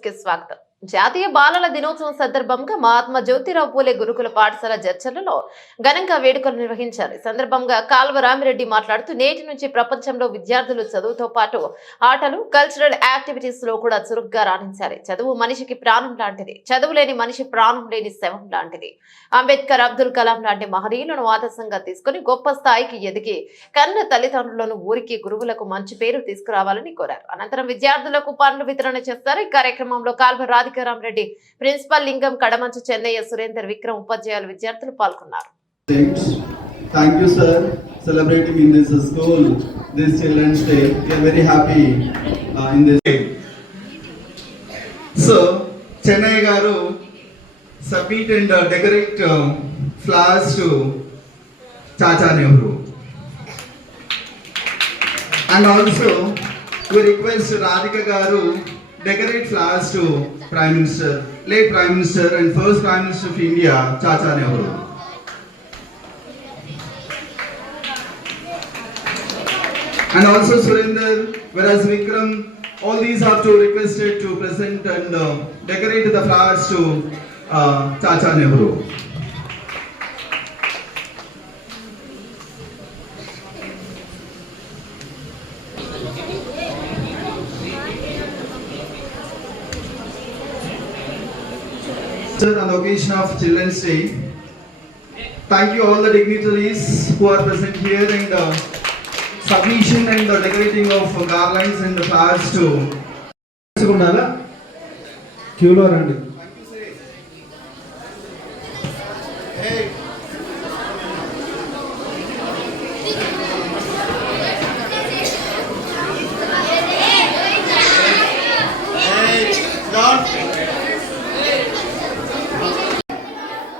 News కి స్వాగతం. జాతీయ బాలల దినోత్సవం సందర్భంగా మహాత్మా జ్యోతిరావు పూలే గురుకుల పాఠశాల జడ్చర్లలో ఘనంగా వేడుకలు నిర్వహించారు. ఈ సందర్భంగా కాల్వ రామిరెడ్డి మాట్లాడుతూ నేటి నుంచి ప్రపంచంలో విద్యార్థులు చదువుతో పాటు ఆటలు, కల్చరల్ యాక్టివిటీస్ లో కూడా చురుగ్గా రాణించాలి. చదువు మనిషికి ప్రాణం లాంటిది. చదువు లేని మనిషి ప్రాణం లేని శవం లాంటిది. అంబేద్కర్, అబ్దుల్ కలాం లాంటి మహనీయులను ఆదర్శంగా తీసుకుని గొప్ప స్థాయికి ఎదిగి కన్న తల్లిదండ్రులను, ఊరికి, గురువులకు మంచి పేరు తీసుకురావాలని కోరారు. అనంతరం విద్యార్థులకు పనులు వితరణ చేస్తారు. ఈ కార్యక్రమంలో కాల్వ రాధికారామరెడ్డి, ప్రిన్సిపల్ లింగం, కడమంచు చెన్నయ్య, సురేందర్, విక్రమ్, ఉపాధ్యాయులు, విద్యార్థులు పాల్గొన్నారు. Thank you, sir. Celebrating in this school, this Children's Day. We are very happy in this day. So, Chennai garu submit and decorate flowers to Chacha Nehru. And also, we request Radhika garu decorate flowers to Prime Minister, late Prime Minister and first Prime Minister of India, Chacha Nehru. And also Surinder, whereas Vikram, all these are to requested to present and decorate the flowers to Chacha Nehru. On the occasion of Children's Day, thank you all the dignitaries who are present here and submission and the decorating of garlands and the flowers to queue lo randi.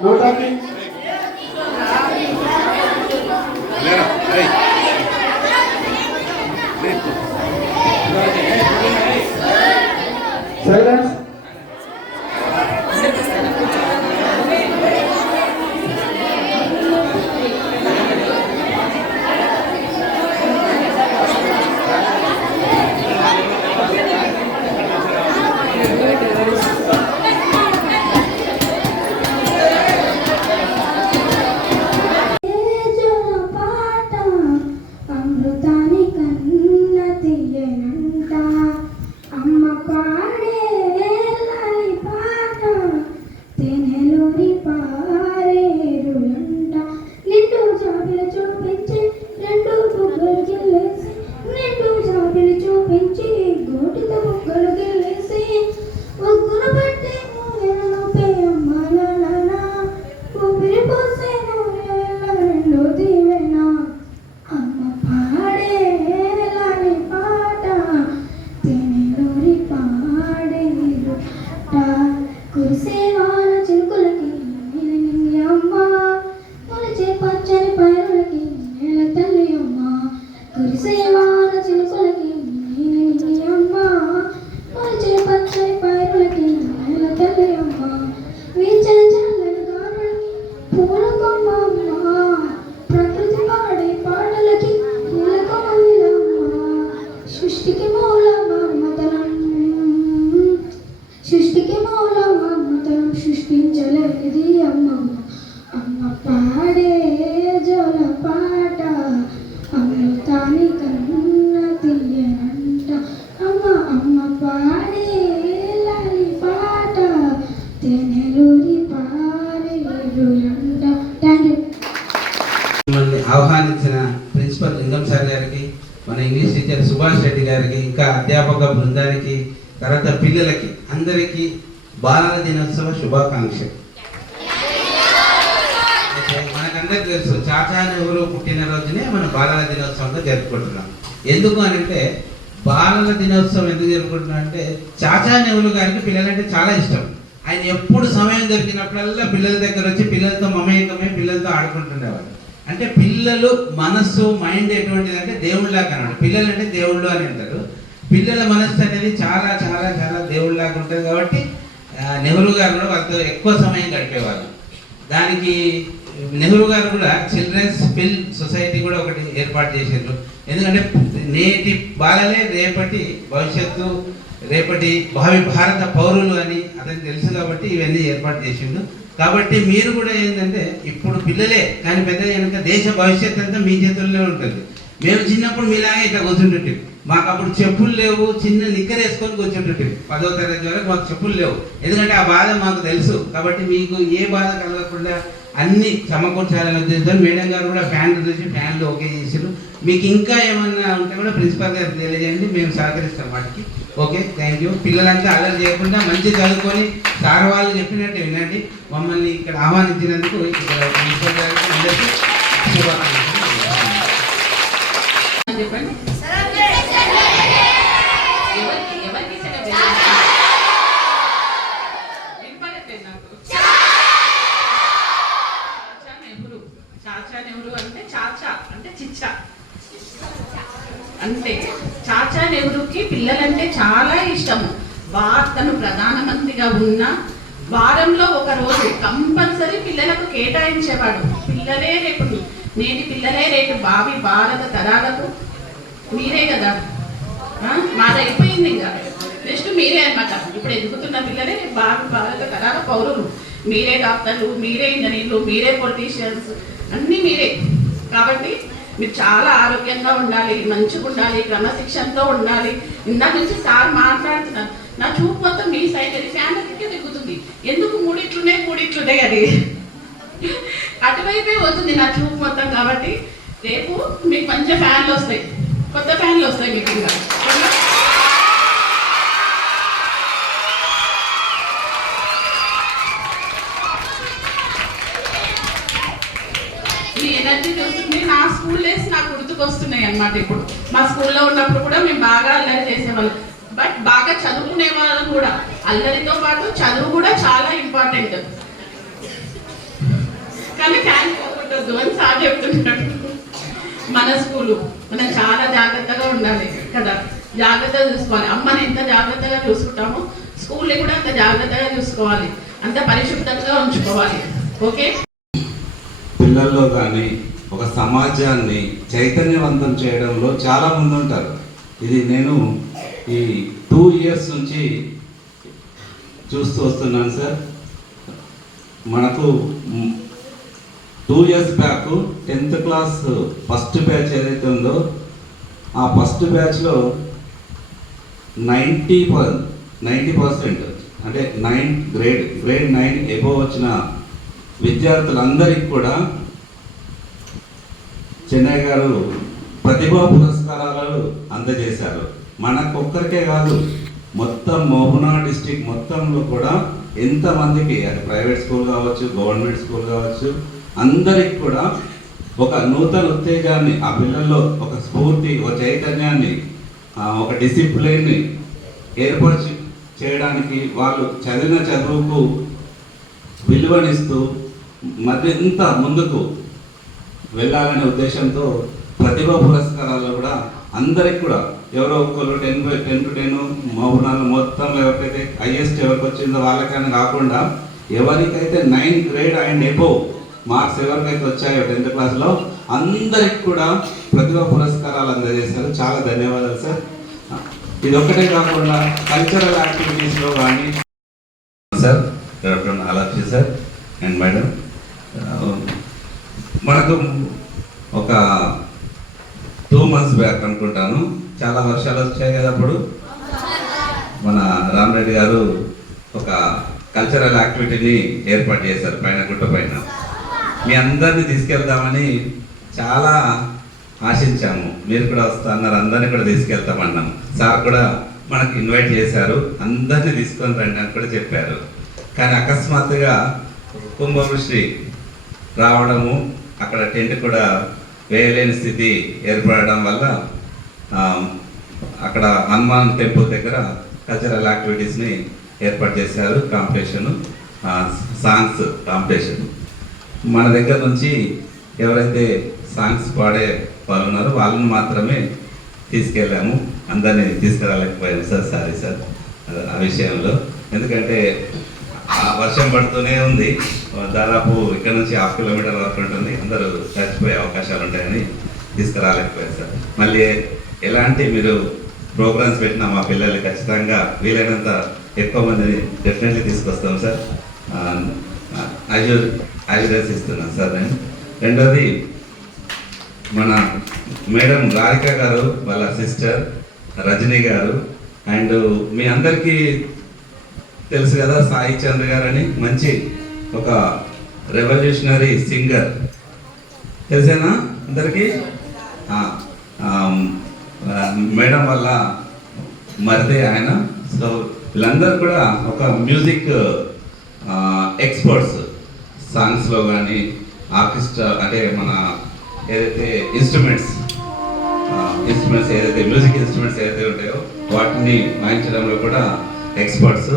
No talking. Silence. ఆహ్వానించిన principal లింగం sir గారికి, మన English teacher Subhash Reddy గారికి, ఇంకా అధ్యాపక బృందానికి, తర్వాత పిల్లలకి అందరికీ బాలల దినోత్సవ శుభాకాంక్షలు. మనకందరికి తెలుసు చాచా నెహ్రూ పుట్టినరోజునే మనం బాలల దినోత్సవంగా జరుపుకుంటున్నాం. ఎందుకు అని అంటే, బాలల దినోత్సవం ఎందుకు జరుపుకుంటున్నాం అంటే, చాచా నెహ్రూ గారికి పిల్లలంటే చాలా ఇష్టం. ఆయన ఎప్పుడు సమయం దొరికినప్పుడల్లా పిల్లల దగ్గర వచ్చి పిల్లలతో మమేకమై పిల్లలతో ఆడుకుంటుండేవారు. అంటే పిల్లలు మనస్సు, మైండ్ ఎటువంటిది అంటే దేవుళ్ళలాగా అన్నాడు. పిల్లలు అంటే దేవుళ్ళు అని అంటారు. పిల్లల మనస్సు అనేది చాలా చాలా చాలా దేవుళ్ళలాగా ఉంటుంది. కాబట్టి నెహ్రూ గారు కూడా వాళ్ళతో ఎక్కువ సమయం గడిపేవారు. దానికి నెహ్రూ గారు కూడా చిల్డ్రన్స్ ఫిల్మ్ సొసైటీ కూడా ఒకటి ఏర్పాటు చేశారు. ఎందుకంటే నేటి బాలలే రేపటి భవిష్యత్తు రేపటి భావి భారత పౌరులు అని అతనికి తెలుసు కాబట్టి ఇవన్నీ ఏర్పాటు చేసిండు. కాబట్టి మీరు కూడా ఏంటంటే ఇప్పుడు పిల్లలే కానీ పెద్ద కనుక దేశ భవిష్యత్తు అంతా మీ చేతుల్లో ఉంటుంది. మేము చిన్నప్పుడు మీలాగే ఇట్లా కూర్చుంటుంటే మాకు అప్పుడు చెప్పులు లేవు, చిన్న నిక్కర్ వేసుకొని కూర్చుంటుంటే 10వ తరగతి వరకు మాకు చెప్పులు లేవు. ఎందుకంటే ఆ బాధ మాకు తెలుసు. కాబట్టి మీకు ఏ బాధ కలగకుండా అన్ని సమకూర్చాలని ఉద్దేశంతో మేడం గారు కూడా ఫ్యాన్లు చూసి ఫ్యాన్లు ఓకే చేసారు. మీకు ఇంకా ఏమన్నా ఉంటే కూడా ప్రిన్సిపాల్ గారు తెలియజేయండి, మేము సహకరిస్తాం వాటికి. Okay, thank you. పిల్లలంతా అల్లరి చేయకుండా మంచి చదువుకొని సార్ వాళ్ళు చెప్పినట్టు వినండి. మమ్మల్ని ఇక్కడ ఆహ్వానించినందుకు ఇక్కడ ప్రిన్సిపాల్ గారికి అందరికీ శుభాకాంక్షలు. చెప్పండి. చాచా నెహ్రూ అంటే చాచా అంటే చిచ్చా అంటే చాచా నెహ్రూకి పిల్లలంటే చాలా ఇష్టము. తను ప్రధానమంత్రిగా ఉన్న వారంలో ఒక రోజు కంపల్సరీ పిల్లలకు కేటాయించేవాడు. పిల్లలే రేపు నేటి పిల్లలే రేపు భావి భారత తరాలకు మీరే కదా, మాది అయిపోయింది ఇంకా నెక్స్ట్ మీరే అన్నమాట. ఇప్పుడు ఎదుగుతున్న పిల్లలే భావి భారత తరాల పౌరులు. మీరే డాక్టర్లు, మీరే ఇంజనీర్లు, మీరే పొలిటీషియన్స్, అన్నీ మీరే. కాబట్టి మీరు చాలా ఆరోగ్యంగా ఉండాలి, మంచిగా ఉండాలి, క్రమశిక్షణతో ఉండాలి. ఇందాక నుంచి సార్ మాట్లాడుతున్నారు, నా చూపు మొత్తం మీ సైడ్ ఫ్యాన్ దగ్గరికి తిరుగుతుంది. ఎందుకు మూడిట్లున్నాయి అది అటువైపే పోతుంది నా చూపు మొత్తం. కాబట్టి రేపు మీకు మంచి ఫ్యాన్లు వస్తాయి, కొత్త ఫ్యాన్లు వస్తాయి మీకు. ఇంకా మీ ఎనర్జీ చూస్తుంది. నా స్కూల్ డేస్ నాకు గుర్తుకొస్తున్నాయి అన్నమాట. ఇప్పుడు మా స్కూల్లో ఉన్నప్పుడు కూడా మేము బాగా అల్లరి చేసేవాళ్ళం. బట్ బాగా చదువుకునే వాళ్ళం కూడా. అల్లరితో పాటు చదువు కూడా చాలా ఇంపార్టెంట్. కానీ ఫ్యాన్ పోకూడదు అని సార్ చెప్తున్నాడు. మన స్కూలు మనం చాలా జాగ్రత్తగా ఉండాలి కదా, జాగ్రత్తగా చూసుకోవాలి. అమ్మని ఎంత జాగ్రత్తగా చూసుకుంటామో స్కూల్ని కూడా అంత జాగ్రత్తగా చూసుకోవాలి, అంత పరిశుభ్రంగా ఉంచుకోవాలి. ఓకే, పిల్లల్లో కానీ ఒక సమాజాన్ని చైతన్యవంతం చేయడంలో చాలా ముందుంటారు. ఇది నేను ఈ 2 years నుంచి చూస్తూ వస్తున్నాను సార్. మనకు 2 years back 10th class first batch ఏదైతే ఉందో ఆ ఫస్ట్ బ్యాచ్లో 90% అంటే గ్రేడ్ 9 ఎబోవ్ వచ్చిన విద్యార్థులందరికీ కూడా చెన్నై గారు ప్రతిభా పురస్కారాలు అందజేశారు. మనకొక్కరికే కాదు, మొత్తం మహబూనా డిస్టిక్ మొత్తంలో కూడా ఎంతమందికి, అది ప్రైవేట్ స్కూల్ కావచ్చు, గవర్నమెంట్ స్కూల్ కావచ్చు, అందరికి కూడా ఒక నూతన ఉత్తేజాన్ని, ఆ పిల్లల్లో ఒక స్ఫూర్తి, ఒక చైతన్యాన్ని, ఒక డిసిప్లిన్ని ఏర్పరిచి చేయడానికి వాళ్ళు చదివిన చదువుకు విలువనిస్తూ మరింత ముందుకు వెళ్ళాలనే ఉద్దేశంతో ప్రతిభా పురస్కారాలు కూడా అందరికి కూడా ఎవరో ఒక్కరు 10 to 10 మహబూనాలు మొత్తంలో ఎవరికైతే హైయెస్ట్ ఎవరికి వచ్చిందో వాళ్ళకైనా కాకుండా ఎవరికైతే 9 grade అండ్ ఎబోవ్ మార్క్స్ ఎవరికైతే వచ్చాయో 10th క్లాస్లో అందరికి కూడా ప్రతిభా పురస్కారాలు అందజేశారు. చాలా ధన్యవాదాలు సార్. ఇది ఒక్కటే కాకుండా కల్చరల్ యాక్టివిటీస్లో కానీ సార్, అలాగే సార్ అండ్ మేడం, మనకు ఒక 2 months బ్యాక్ అనుకుంటాను చాలా వర్షాలు వచ్చాయి కదా, అప్పుడు మన రామరెడ్డి గారు ఒక కల్చరల్ యాక్టివిటీని ఏర్పాటు చేశారు పైన గుట్ట పైన. మీ అందరినీ తీసుకెళ్తామని చాలా ఆశించాము. మీరు కూడా వస్తా అన్నారు, అందరినీ కూడా తీసుకెళ్తామన్నాము. సార్ కూడా మనకు ఇన్వైట్ చేశారు, అందరినీ తీసుకొని రండి అని కూడా చెప్పారు. కానీ అకస్మాత్తుగా కుంభవృష్టి రావడము, అక్కడ టెంట్ కూడా వేయలేని స్థితి ఏర్పడడం వల్ల అక్కడ హనుమాన్ టెంపుల్ దగ్గర కల్చరల్ యాక్టివిటీస్ని ఏర్పాటు చేశారు. Competition, songs competition. మన దగ్గర నుంచి ఎవరైతే సాంగ్స్ పాడే వాళ్ళు ఉన్నారో వాళ్ళని మాత్రమే తీసుకెళ్ళాము, అందరినీ తీసుకురాలేకపోయాము సార్. సారీ సార్ ఆ విషయంలో. ఎందుకంటే వర్షం పడుతూనే ఉంది, దాదాపు ఇక్కడ నుంచి 1/2 kilometer వరకు ఉంటుంది. అందరూ చచ్చిపోయే అవకాశాలు ఉంటాయని తీసుకురాలేకపోయారు సార్. మళ్ళీ ఎలాంటి మీరు ప్రోగ్రామ్స్ పెట్టిన మా పిల్లలు ఖచ్చితంగా వీలైనంత ఎక్కువ మందిని డెఫినెట్లీ తీసుకొస్తాం సార్. అజ్యూరెన్స్ ఇస్తున్నాను సార్ నేను. రెండోది మన మేడం రాధిక గారు వాళ్ళ సిస్టర్ రజనీ గారు, అండ్ మీ అందరికీ తెలుసు కదా సాయి చంద్ర గారు అని మంచి ఒక రెవల్యూషనరీ సింగర్, తెలిసేనా అందరికీ? మేడం వల్ల మరిదే ఆయన. సో వీళ్ళందరూ కూడా ఒక మ్యూజిక్ ఎక్స్పర్ట్స్, సాంగ్స్లో కానీ ఆర్కెస్ట్రా అంటే మన ఏదైతే ఇన్స్ట్రుమెంట్స్ ఏదైతే మ్యూజిక్ ఇన్స్ట్రుమెంట్స్ ఏదైతే ఉంటాయో వాటిని వాయించడంలో కూడా ఎక్స్పర్ట్స్.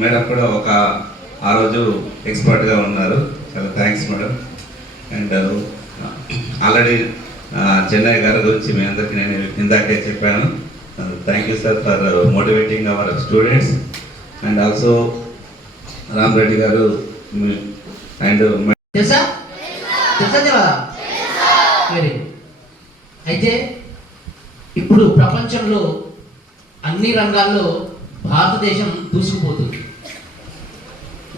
మేడం కూడా ఆ రోజు ఎక్స్పర్ట్గా ఉన్నారు. చాలా thanks madam. And already Chennai గారి గురించి మీ అందరికీ నేను ఇందాకే చెప్పాను. Thank you sir for motivating our students. And also Ram Reddy గారు అండ్ తెలుసా తెలియదా? Very good. అయితే ఇప్పుడు ప్రపంచంలో అన్ని రంగాల్లో భారతదేశం దూసుకుపోతుంది.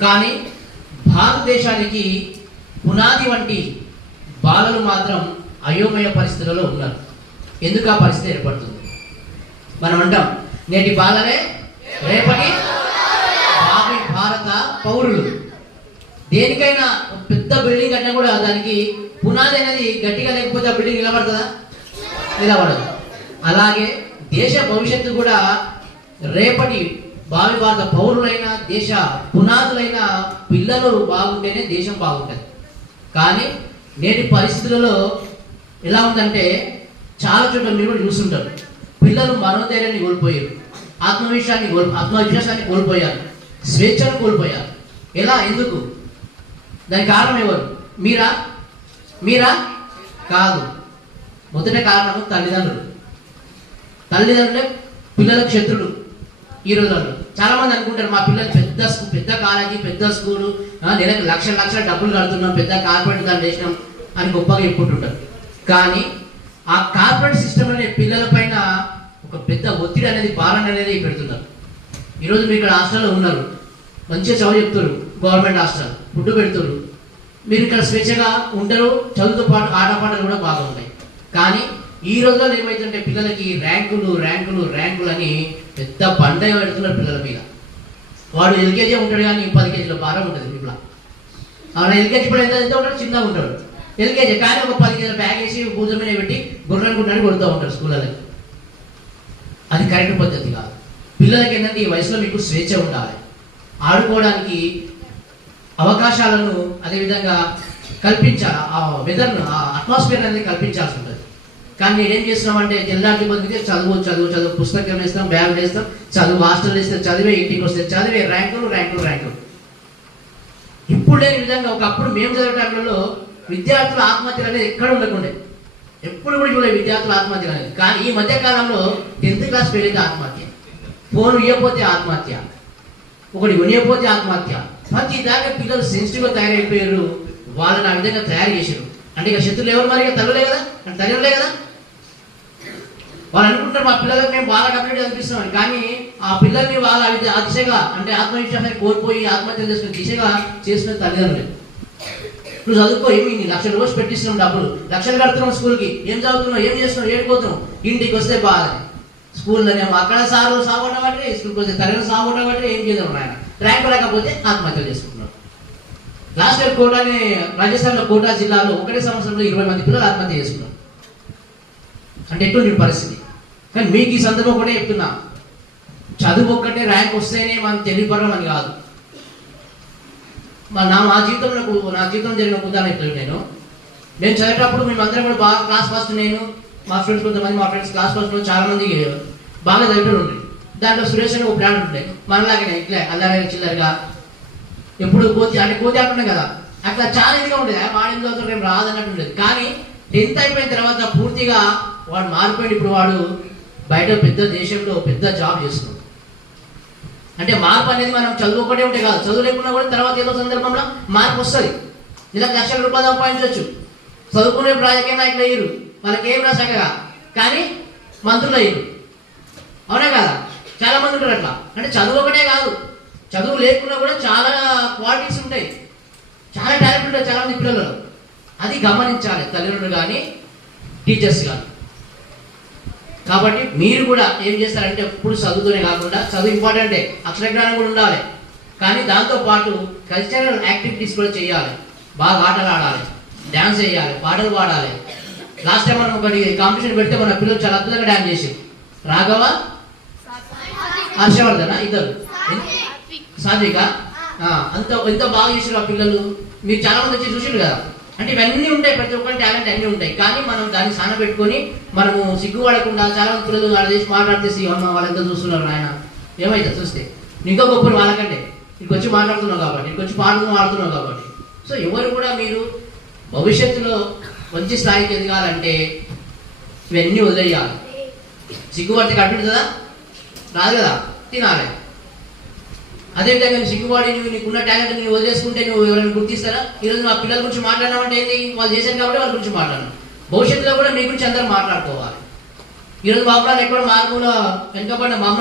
కానీ భారతదేశానికి పునాది వంటి బాలలు మాత్రం అయోమయ పరిస్థితులలో ఉన్నారు. ఎందుకు ఆ పరిస్థితి ఏర్పడుతుంది? మనం అంటాం నేటి బాలలే రేపటి భావి భారత పౌరులు. దేనికైనా పెద్ద బిల్డింగ్ కట్టినా కూడా దానికి పునాది అనేది గట్టిగా లేకపోతే ఆ బిల్డింగ్ నిలబడుతుందా? నిలబడదు. అలాగే దేశ భవిష్యత్తు కూడా రేపటి భావి భారత పౌరులైన దేశ పునాదులైన పిల్లలు బాగుంటేనే దేశం బాగుంటుంది. కానీ నేటి పరిస్థితులలో ఎలా ఉందంటే చాలా చోట్ల మీరు కూడా చూస్తుంటారు, పిల్లలు మనోధైర్యాన్ని కోల్పోయారు, ఆత్మవిశ్వాసాన్ని కోల్పోయారు, స్వేచ్ఛను కోల్పోయారు. ఎలా? ఎందుకు? దానికి కారణం ఎవరు? మీరా కాదు. మొదటి కారణము తల్లిదండ్రులే పిల్లలకు శత్రులు. ఈ రోజుల్లో చాలా మంది అనుకుంటారు మా పిల్లలు పెద్ద కాలేజీ, పెద్ద స్కూలు, నెలకు లక్షల డబ్బులు కడుతున్నాం, పెద్ద కార్పొరేట్ దాన్ని వేసినాం అని గొప్పగా చెప్పుకుంటుంటారు. కానీ ఆ కార్పొరేట్ సిస్టమ్ అనే పిల్లల పైన ఒక పెద్ద ఒత్తిడి అనేది, భారం అనేది పెడుతున్నారు. ఈరోజు మీరు ఇక్కడ హాస్టల్లో ఉన్నారు, మంచిగా చదువు చెప్తారు, గవర్నమెంట్ హాస్టల్ ఫుడ్ పెడుతున్నారు, మీరు ఇక్కడ స్వేచ్ఛగా ఉంటారు, చదువుతో పాటు ఆటపాటలు కూడా బాగా ఉంటాయి. కానీ ఈ రోజుల్లో ఏమైతుందంటే పిల్లలకి ర్యాంకులు అని పెద్ద పండగ పెడుతున్నారు పిల్లల మీద. వాడు ఎల్కేజీ ఉంటాడు కానీ 10 కేజీల భారం ఉంటుంది ఇప్పుడు. అవునా? ఎల్కేజీ కూడా ఎంత ఉంటాడు, చిన్నగా ఉంటాడు ఎల్కేజీ, కానీ ఒక 10 కేజీల బ్యాగ్ వేసి భూజం మీద పెట్టి గుర్రాన్ని కొడుతూ ఉంటారు స్కూళ్ళకి. అది కరెక్ట్ పద్ధతి కాదు. పిల్లలకి ఏంటంటే ఈ వయసులో మీకు స్వేచ్ఛ ఉండాలి, ఆడుకోవడానికి అవకాశాలను అదేవిధంగా కల్పించాలి, ఆ వెదర్ను, ఆ అట్మాస్ఫియర్ అనేది కల్పించాల్సి ఉంటుంది. కానీ నేనేం చేస్తున్నామంటే జిల్లాకి బదిలితే చదువు పుస్తకం వేస్తాం, బ్యాగ్ వేస్తాం, చదువు హాస్టల్ వేస్తే చదివే, ఇంటికి వస్తే చదివే, ర్యాంకులు. ఇప్పుడు లేని విధంగా ఒకప్పుడు మేము చదివే టైంలో విద్యార్థుల ఆత్మహత్యలు అనేది ఎక్కడ ఉండకుండే, ఎప్పుడు కూడా చూడలేదు విద్యార్థుల ఆత్మహత్యలు అనేది. కానీ ఈ మధ్య కాలంలో 10th క్లాస్ ఫెయిల్ అయితే ఆత్మహత్య, ఫోన్ ఇవ్వకపోతే ఆత్మహత్య, ఒకటి కొనియకపోతే ఆత్మహత్య. ప్రతి దాకా పిల్లలు సెన్సిటివ్గా తయారైపోయారు. వాళ్ళని ఆ విధంగా తయారు చేశారు. అంటే ఇక శత్రులు ఎవరు? మరి ఇక తల్లులే కదా. వాళ్ళు అనుకుంటారు మా పిల్లలకు మేము బాగా డబ్బులు చదివిస్తున్నాం, కానీ ఆ పిల్లల్ని వాళ్ళ ఆ దిశగా అంటే ఆత్మవిశ్వాసాన్ని కోల్పోయి ఆత్మహత్య చేసుకునే దిశగా చేసిన తల్లిదండ్రులు. నువ్వు చదువుకో, ఏమి లక్షల రోజు పెట్టిస్తున్నాం, డబ్బులు లక్షలు కడుతున్నాం, స్కూల్కి ఏం చదువుతున్నావు, ఏం చేస్తున్నావు, ఏడిపోతున్నావు, ఇంటికి వస్తే బాగా స్కూల్లోనే అక్కడ సార్లు సాగొట్టబట్టి, స్కూల్కి వస్తే తల్లిని సాగొట్టబట్టి ఏం చేద్దాం ఆయన ర్యాంకు రాకపోతే ఆత్మహత్యలు చేసుకుంటున్నారు. లాస్ట్ ఇయర్ రాజస్థాన్లో కోటా జిల్లాలో ఒకటే సంవత్సరంలో 20 మంది పిల్లలు ఆత్మహత్య చేసుకున్నారు. అంటే ఎటువంటి పరిస్థితి. కానీ మీకు ఈ సందర్భం కూడా చెప్తున్నా, చదువు ఒక్కటే ర్యాంక్ వస్తేనే మనం తెలియపడడం అని కాదు. నా జీవితంలో జరిగిన ఉదాహరణ చెప్తాను. నేను చదివేటప్పుడు మేమందరం కూడా బాగా క్లాస్ ఫస్ట్, నేను మా ఫ్రెండ్స్ కొంతమంది, మా ఫ్రెండ్స్ క్లాస్ ఫస్ట్లో చాలా మంది బాగా చదివేటోళ్ళు ఉండే. దాంట్లో సురేష్ అని ఒక బ్రాండ్ ఉండే, మనలాగే ఇట్లా అల్లరి చిల్లరగా ఎప్పుడు కోతి అంటున్నాం కదా, అట్లా చాలా ఇదిగా ఉండేది. వాడు ఏం చదువుతాడు, రేపు రాదన్నట్టు ఉండేది. కానీ 10th అయిపోయిన తర్వాత పూర్తిగా వాడు మారిపోయింది. ఇప్పుడు వాడు బయట పెద్ద దేశంలో పెద్ద జాబ్ చేస్తున్నాడు. అంటే మార్పు అనేది మనం చదువు ఒకటే ఉంటే కాదు, చదువు లేకుండా కూడా తర్వాత ఏదో సందర్భంలో మార్పు వస్తుంది. ఇలా లక్షల రూపాయలు సంపాదించవచ్చు. చదువుకునే రాజకీయ నాయకులు అయ్యారు, వాళ్ళకి ఏం రాసగా, కానీ మంత్రులు అయ్యారు. అవునా కదా? చాలా మంది ఉంటారు అట్లా. అంటే చదువు ఒకటే కాదు, చదువు లేకున్నా కూడా చాలా క్వాలిటీస్ ఉంటాయి, చాలా టాలెంట్ ఉంటాయి చాలా మంది పిల్లలు. అది గమనించాలి తల్లిదండ్రులు కానీ టీచర్స్ కానీ. కాబట్టి మీరు కూడా ఏం చేస్తారంటే ఎప్పుడు చదువుతూనే కాకుండా, చదువు ఇంపార్టెంటే, అక్షరజ్ఞానం కూడా ఉండాలి, కానీ దాంతోపాటు కల్చరల్ యాక్టివిటీస్ కూడా చేయాలి. బాగా ఆటలు ఆడాలి, డ్యాన్స్ చేయాలి, పాటలు పాడాలి. లాస్ట్ టైం మనం ఒకటి కాంపిటీషన్ పెడితే మన పిల్లలు చాలా అద్భుతంగా డ్యాన్స్ చేసి, రాఘవ హర్షవర్ధన ఇద్దరు, సాత్విక ఎంత బాగా చేసారు ఆ పిల్లలు. మీరు చాలా మంది వచ్చి చూసారు కదా. అంటే ఇవన్నీ ఉంటాయి, ప్రతి ఒక్కరి టాలెంట్ అన్నీ ఉంటాయి, కానీ మనం దాన్ని సాన పెట్టుకొని మనము సిగ్గుపడకుండా, చాలా మంది పిల్లలు వాళ్ళ చేసి మాట్లాడితే అమ్మ వాళ్ళంతా చూస్తున్నారు ఆయన ఏమైతే చూస్తే ఇంకా గొప్పలు వాళ్ళకంటే, ఇక్కడికి వచ్చి మాట్లాడుతున్నావు కాబట్టి, ఇక్కడికి వచ్చి పాటలు ఆడుతున్నావు కాబట్టి. సో ఎవరు కూడా మీరు భవిష్యత్తులో మంచి స్థాయికి ఎదగాలంటే ఇవన్నీ వదిలేయాలి. సిగ్గుపడితే కట్టుతుందా? రాదు కదా, తినాలి. అదేవిధంగా నువ్వు సిగ్గుపడి నీకున్న టాలెంట్ నువ్వు వదిలేసుకుంటే నువ్వు ఎవరైనా గుర్తిస్తారా? ఈరోజు మా పిల్లల గురించి మాట్లాడినామంటే ఏంటి, వాళ్ళు చేశారు కాబట్టి వాళ్ళ గురించి మాట్లాడను. భవిష్యత్తులో కూడా మీ గురించి అందరూ మాట్లాడుకోవాలి. ఈరోజు మామూలు ఎక్కడ మార్పులో వెనుకబడిన మామూలు